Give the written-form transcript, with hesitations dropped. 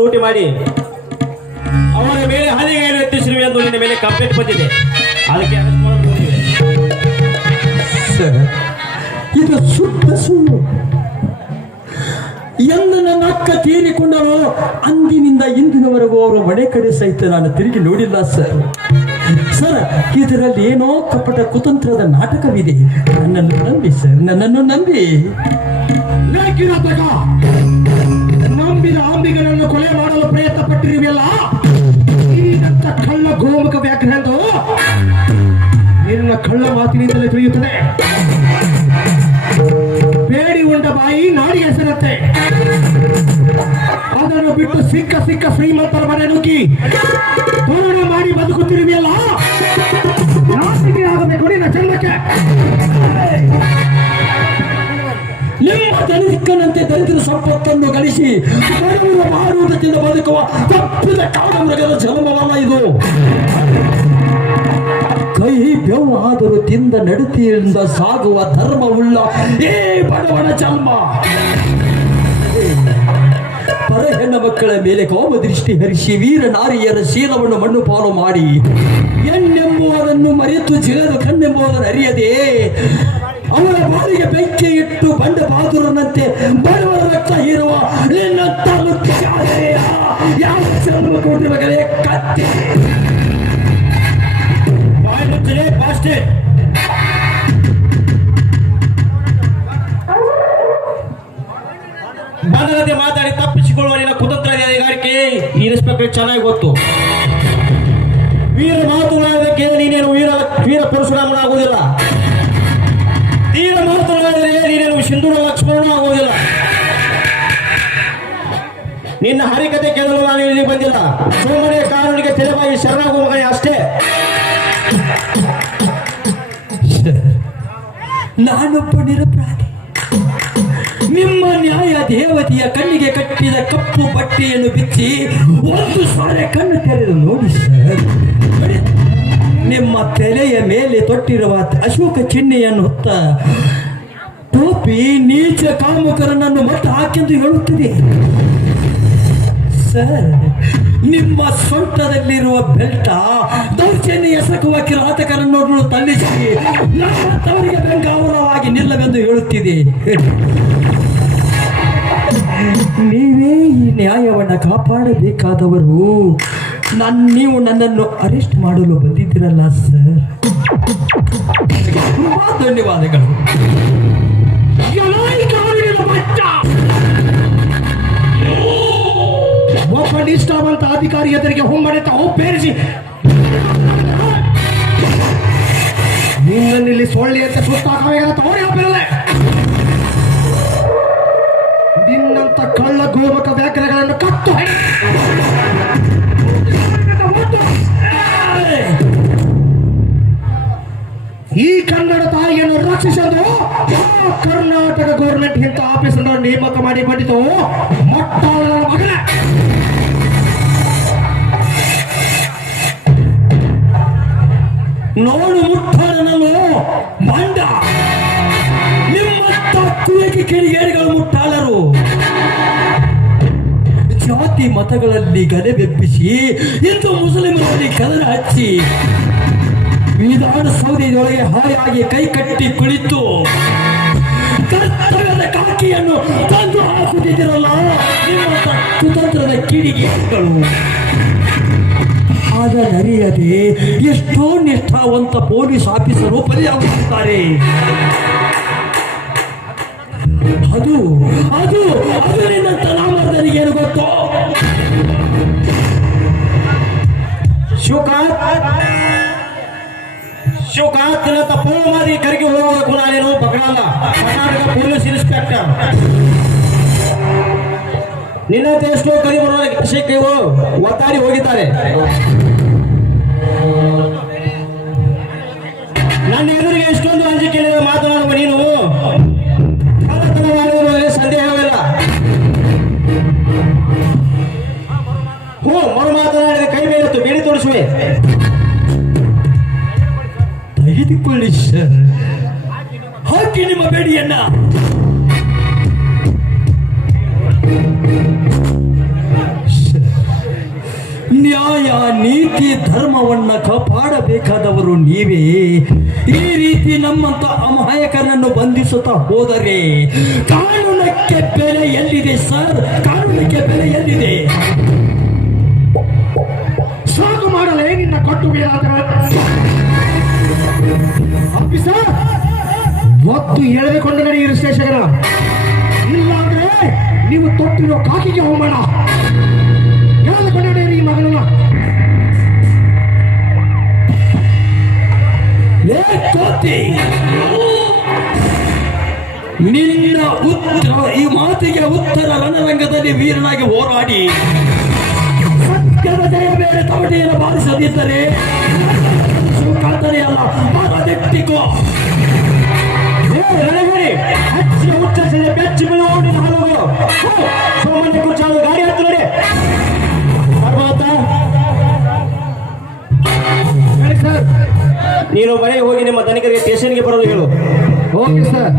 ಲೂಟಿ ಮಾಡಿ ಅವರ ಮೇಲೆ ಹಲಿಗೆಯನ್ನು ಎತ್ತಿಸಿರುವೆ ಎಂದು ನಿನ್ನ ಮೇಲೆ ಕಂಪ್ಲೇಂಟ್ ಬಂದಿದೆ. ಅದಕ್ಕೆ ಅರೆಸ್ಟ್ ಮಾಡಬಹುದು. ಸರ್, ಇದು ಶುದ್ಧ ಸುಳ್ಳು. ಎಂದು ನನ್ನ ಅಕ್ಕ ತೀರಿಕೊಂಡರು ಅಂದಿನಿಂದ ಇಂದಿನವರೆಗೂ ಅವರು ಮನೆ ಕಡೆ ಸಹಿತ ನಾನು ತಿರುಗಿ ನೋಡಿಲ್ಲ ಸರ್. ಸರ್, ಇದರಲ್ಲಿ ಏನೋ ಕಪಟ ಕುತಂತ್ರದ ನಾಟಕವಿದೆ. ನನ್ನನ್ನು ನಂಬಿ ಸರ್, ನನ್ನನ್ನು ನಂಬಿ. ನಂಬಿದ ಅಂಬಿಗರನ್ನು ಕೊಲೆ ಮಾಡಲು ಪ್ರಯತ್ನ ಪಟ್ಟಿರುವೆಲ್ಲ. ಈಗಂತ ಕಳ್ಳ ಗೋಮುಖ ವ್ಯಾಖ್ಯಾನ ನಿನ್ನ ಕಳ್ಳ ಮಾತಿನಿಂದಲೇ ತಿಳಿಯುತ್ತದೆ. ಬೇಡಿ ಉಂಡ ಬಾಯಿ ನಾಡಿಗೆ ಹೆಸರತ್ತೆ. ಅದನ್ನು ಬಿಟ್ಟು ಸಿಕ್ಕ ಶ್ರೀಮಂತರ ಮನೆ ನುಗ್ಗಿ ತೋರಣ ಮಾಡಿ ಬದುಕುತ್ತಿರುವೆಯಲ್ಲ. ನಾಚಿಕೆ ಆಗಬೇಕು ನಿನ್ನ ಜನ್ಮಕ್ಕೆ. ನಿಮ್ಮ ದಲಿತನಂತೆ ದಲಿತರ ಸಂಪತ್ತನ್ನು ಗಳಿಸಿ ಬಡವರ ಮಾರುವುದರಿಂದ ಬದುಕುವ ತಪ್ಪಿದ ಕಾಡಮೃಗದ ಜನ್ಮವಲ್ಲ ಇದು. ಕೈ ಬೆವ್ವಾದರೂ ತಿಂದ ನಡತೆಯಿಂದ ಸಾಗುವ ಧರ್ಮವುಳ್ಳ ಏ ಬಡವನ ಜನ್ಮ. ಪರ ಹೆಣ್ಣ ಮಕ್ಕಳ ಮೇಲೆ ಕೋಮ ದೃಷ್ಟಿ ಹರಿಸಿ ವೀರ ನಾರಿಯರ ಶೀಲವನ್ನು ಮಣ್ಣು ಪಾಲು ಮಾಡಿ ಹೆಣ್ಣೆಂಬುವುದನ್ನು ಮರೆತು ಜಿಗದು ಕಣ್ಣೆಂಬುವುದನ್ನು ಅರಿಯದೆ ಅವರ ಬಾರಿಗೆ ಬೆಂಕಿ ಇಟ್ಟು ಬಂಡ ಬಹಾದೂರನಂತೆ ಬಡವರ ರಕ್ತ ಹೀರುವ ನಿನ್ನಂತ ಯಾವ ಜನ್ಮ ಕೊಟ್ಟಿರಬೇಕೇ ಕತ್ತಿ. ಬಂದದಂತೆ ಮಾತಾಡಿ ತಪ್ಪಿಸಿಕೊಳ್ಳುವ ನಿನ್ನ ಕುತಂತ್ರ ಅಧಿಕಾರಕ್ಕೆ ಈ ಇನ್ಸ್ಪೆಕ್ಟರ್ ಚೆನ್ನಾಗಿ ಗೊತ್ತು. ವೀರ ಮಾತುಗಳಾದಕ್ಕೆ ನೀನೇನು ವೀರ ಪರಶುರಾಮನಾಗುವುದಿಲ್ಲ. ತೀರ ಮಾತನಾಡಿದರೆ ನೀನೇನು ಸಿಂಧೂರ ಲಕ್ಷ್ಮಣ ಆಗುವುದಿಲ್ಲ. ನಿನ್ನ ಹರಿಕತೆ ಕೇಳಲು ನಾನು ಇಲ್ಲಿ ಬಂದಿಲ್ಲ. ಸುಮ್ಮನೆ ಕಾನೂನಿಗೆ ತೆರೆವಾಗಿ ಶರಣಾಗುವ ಮಗನೇ ಅಷ್ಟೇ. ನಾನೊಬ್ಬ ನಿರಪರಾಧಿ. ನಿಮ್ಮ ನ್ಯಾಯ ದೇವತೆಯ ಕಣ್ಣಿಗೆ ಕಟ್ಟಿದ ಕಪ್ಪು ಬಟ್ಟೆಯನ್ನು ಬಿಚ್ಚಿ ಒಂದು ಸಾರೆ ಕಣ್ಣು ತೆರೆದು ನೋಡಿ ಸರ್. ನಿಮ್ಮ ತಲೆಯ ಮೇಲೆ ತೊಟ್ಟಿರುವ ಅಶೋಕ ಚಿಹ್ನೆಯನ್ನು ಹೊತ್ತ ಟೋಪಿ ನೀಚ ಕಾಮುಕರನನ್ನು ಮತ್ತೆ ಹಾಕೆಂದು ಹೇಳುತ್ತದೆ ಸರ್. ನಿಮ್ಮ ಸೊಂಟದಲ್ಲಿರುವ ಬೆಲ್ಟ ದೌರ್ಜನ್ಯ ಎಸಗುವ ಕಿರಾತಕರನ್ನು ತಳ್ಳಿಸಿ ನಮ್ಮವರಿಗೆ ಬೆಂಗಾವರವಾಗಿ ನಿಲ್ಲವೆಂದು ಹೇಳುತ್ತಿದೆ. ನೀವೇ ಈ ನ್ಯಾಯವನ್ನು ಕಾಪಾಡಬೇಕಾದವರು. ನೀವು ನನ್ನನ್ನು ಅರೆಸ್ಟ್ ಮಾಡಲು ಬಂದಿದ್ದೀರಲ್ಲ ಸರ್. ತುಂಬಾ ಧನ್ಯವಾದಗಳು. ಒಬ್ಬ ನಿಷ್ಠಾವಂತ ಅಧಿಕಾರಿ ಎದುರಿಗೆ ಹೊಮ್ಮಡೆತ ಒಪ್ಪೇರಿಸಿ ನಿನ್ನಲ್ಲಿ ಸೊಳ್ಳೆ ಅಂತ ಸುತ್ತಾಕಬೇಕಾದ ತೋರಿ ಒಪ್ಪಿರಲೆ. ನಿನ್ನಂತ ಕಳ್ಳ ಗೋಮುಖ ವ್ಯಾಘ್ರಗಳನ್ನು ಕತ್ತು ಈ ಕನ್ನಡ ತಾಯಿಯನ್ನು ರಕ್ಷಿಸಲು ಕರ್ನಾಟಕ ಗೌರ್ಮೆಂಟ್ ಇಂಥ ಆಫೀಸನ್ನು ನೇಮಕ ಮಾಡಿ ಬಂದಿತು. ಮೊಟ್ಟಾಳ ಮಗನ ನೋಡು ಮುಟ್ಟಾಳನಲ್ಲೋ ಮಂಡ. ನಿಮ್ಮಂತ ಕುಯಕಿ ಕಿಡಿಗೇಡಿಗಳು ಮುಟ್ಟಾಳರು. ಜಾತಿ ಮತಗಳಲ್ಲಿ ಗಲೆಬೆಬ್ಬಿಸಿ ಹಿಂದೂ ಮುಸ್ಲಿಮರಲ್ಲಿ ಕದರ ಹಚ್ಚಿ ವಿಧಾನಸೌಧದೊಳಗೆ ಹಾಯಾಗಿ ಕೈ ಕಟ್ಟಿ ಕುಳಿತು ಕರ್ತವ್ಯದ ಕಾಕಿಯನ್ನು ತಂದು ಹಾಕುತ್ತಿದ್ದಿರಲ್ಲ ನಿಮ್ಮ ಕುತಂತ್ರದ ಕಿಡಿಗೇಡಿಗಳು. ಅದನ್ನರಿಯದೆ ಎಷ್ಟೋ ನಿಷ್ಠಾವಂತ ಪೊಲೀಸ್ ಆಫೀಸರು ಬಲಿಯಾಗುತ್ತಾರೆ. ಅದು ಅದು ಅದರಿಂದಂತ ನಾಮರ್ದನಿಗೇನು ಗೊತ್ತೋ? ಶಿವಕಾಂತ್ ಪೂರ್ವಮಾದಿ ಕರಿಗೆ ಹೋಗುವುದಕ್ಕೂ ನಾನೇನು ಬಗಳಲ್ಲ. Karnataka police inspector. ನಿನ್ನಂತೆ ಎಷ್ಟೋ ಕರಿ ಬರುವ ವಿಷಯಕ್ಕೆ ಒತ್ತಾಡಿ ಹೋಗಿದ್ದಾರೆ. ನನ್ನ ಎದುರಿಗೆ ಎಷ್ಟೊಂದು ಅಂಜಿಕೆಯಿಂದ ಮಾತನಾಡುವ ನೀನು ಸಂದೇಹವಿಲ್ಲ. ಮರು ಮಾತನಾಡಿದ ಕೈ ಮೇಲಿತ್ತು ಬೇಡಿ ತೋರಿಸುವೆ. ತೆಗೆದುಕೊಳ್ಳಿ ಸರ್, ಹಾಕಿ ನಿಮ್ಮ ಬೇಡಿಯನ್ನ. ನ್ಯಾಯ ನೀತಿ ಧರ್ಮವನ್ನ ಕಾಪಾಡಬೇಕಾದವರು ನೀವೇ. ಈ ರೀತಿ ನಮ್ಮಂತ ಅಮಾಯಕರನ್ನು ಬಂಧಿಸುತ್ತಾ ಹೋದರೆ ಕಾನೂನಕ್ಕೆ ಬೆಲೆ ಎಲ್ಲಿದೆ ಸರ್? ಕಾನೂನಕ್ಕೆ ಬೆಲೆ ಎಲ್ಲಿದೆ? ಸಾಕು ಮಾಡಲೇ ನಿನ್ನ ಕೊಟ್ಟು ಆಫೀಸರ್, ಒತ್ತು ಎಳೆದುಕೊಂಡು ನಡೆಯಿರಿ ಸ್ಟೇಷನ್. ಇಲ್ಲ ಅಂದ್ರೆ ನೀವು ತೊಟ್ಟಿರೋ ಕಾಕಿಗೆ ಹೋಗೋಣ. ಎಳೆದುಕೊಂಡು ನಡೆಯಿರಿ ಈ ಮಗನನ್ನ. ನಿನ್ನ ಉತ್ತರ ಈ ಮಾತಿಗೆ ಉತ್ತರ ರಣರಂಗದಲ್ಲಿ ವೀರನಾಗಿ ಹೋರಾಡಿ ಸತ್ಯದ ಜಯ ಮೇಲೆ ತಮಟೆಯನ್ನು ಬಾರಿಸದಿದ್ದರೆ ಸುಖಾಂತನೇ ಅಲ್ಲ ಮರದೆಟ್ಟಿಕೋ. ಹೆಚ್ಚಿನ ಉಚ್ಚರಿಸಿದ ಬೆಚ್ಚಿ ಬೀಳುವ ಸೋಮನ್ಯ ಕುರ್ಚಾಲು ಗಾಡಿ ಹತ್ತು ನೋಡಿ. ಸರ್, ನೀನು ಮನೆಗೆ ಹೋಗಿ ನಿಮ್ಮ ತನಿಖರಿಗೆ ಸ್ಟೇಷನ್ಗೆ ಬರಲು ಹೇಳು. Okay sir.